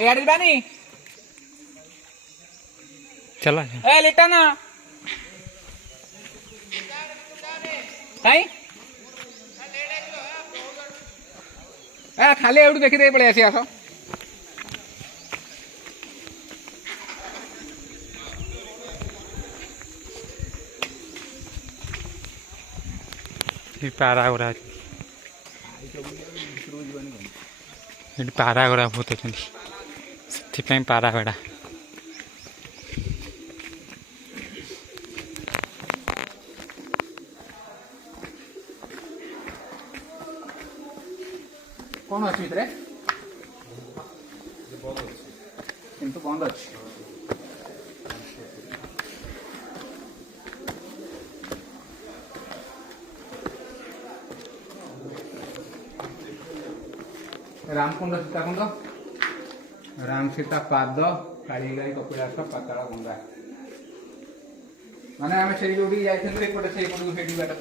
यार बानी चला ए लेटा ना कहीं खाली एवढू देखी दे पड़े आसी आस पारा गुड़ा पारा गुड़ा बहुत अच्छे से पारा गुड़ा कौन अच्छी भितर किंतु बंद अच्छी रामकुंड सीताकुंड राम सीता पाद कालीगाई कपिलास पाताल गंगा माने आम से जो जाते एपटे से बाट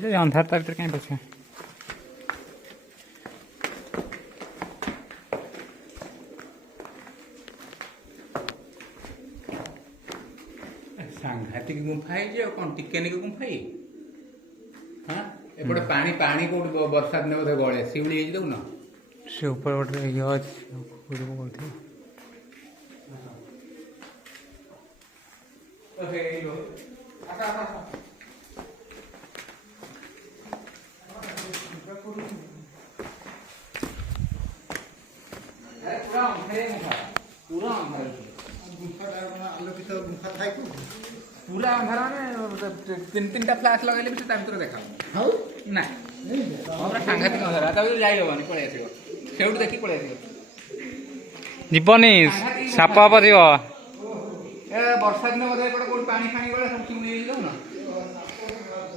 थी अंधार ता भर कहीं बचे सांघातिक गुंफा है कौन टिके गुंफा हाँ एपटे पानी पानी कौट बरसात ने बोधे गले शिवली देखुन से ऊपर गोटे ये पूरा अंधार माने तीन तीन फ्लाश लगे भी भर देखा ना सांघातिक अंधार जाइबनी पलि आस से देखी पलि जीवनी साप हम ए वर्षा दिन बोधे कौन पानी फाणी गले सब